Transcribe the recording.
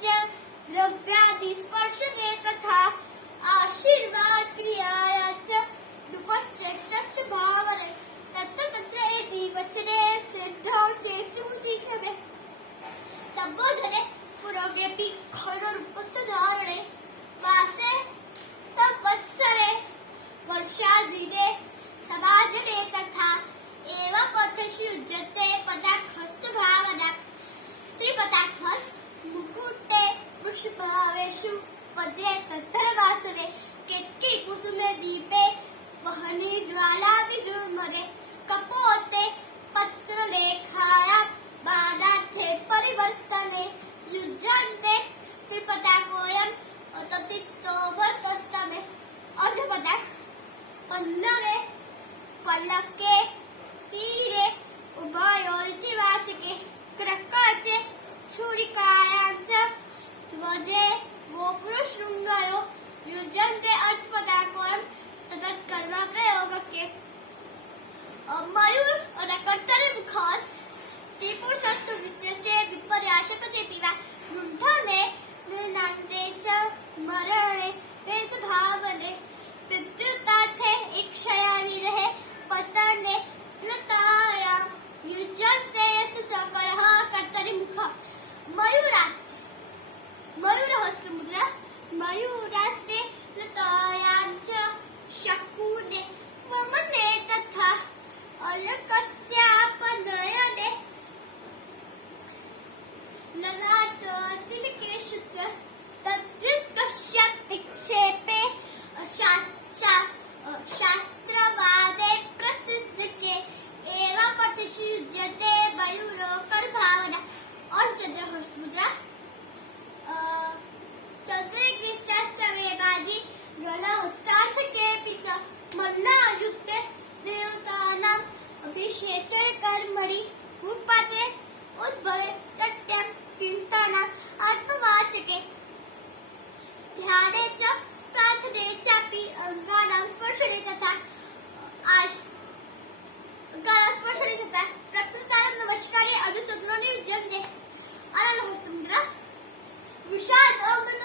च द्रव्यादि स्पर्शने तथा आशीर्वाद क्रियाया च रूपश्चैतस्य भावने तत्र तत्र एति वचने सिद्धौ चेसुमुदिक्रमे संबोधने पुरोगेपि खण्डरूपस्य धारणे मासे संवत्सरे वर्षादिने समाजने तथा एव पथसु युज्यते पदार्थस्थभावना त्रिपदार्थस् मुकुटे वृक्षभावेषु वज्रे तत्तरवासने केतकी कुसुमे दीपे वहनी ज्वाला विजृम्भणे कपोते पत्रलेखायां बाणार्थे परिवर्तने युज्यन्ते त्रिपदार्थोऽयं तथितो वर्तते अर्धपदार्थ पल्लवे फलके तीरे उभयोरिति वाचके क्रकाचे छुरिकायां च ध्वजे गोपुरशृङ्गयो युज्यन्ते अर्थपदार्थोऽयं ततः कर्म प्रयोगके मयूर और कर्तरिमुखस् स्त्री पुरुषस्य विशेषे विपर्यासपदेति वा लुण्ठने निर्नान्ते च मरणे भेदभावने विद्युतार्थे इक्षया विरहे पतने लतायां युज्यन्ते सुसंवरः कर्तरिमुखः मयूरः समुद्रः मयूरस्य लतायां च शकुने वमने तथा अलकस्यापनयने ललाटतिलकेषु च तद्गृत्कस्यातिक्षेपे शास्त्रवादे प्रसिद्धके एवं पठिषु युज्यते मयूरो करभावना और चंद्रहर्षमुद्रा चंद्रग्रीशास्त्रवेबाजी ज्वलहस्तार्थकेऽपि च मल्लायुक्ते देवतानाम् अभिषेचन कर्मणि उपाते उद्भवे तट्यं चिन्तानाम् आत्मवाचके ध्याने च प्रार्थने चापि अंगानां स्पर्शने तथा प्रकृतानां नमस्कारे अर्धचन्द्राणि युज्यन्ते अनलः समुद्रः विषाद अमृत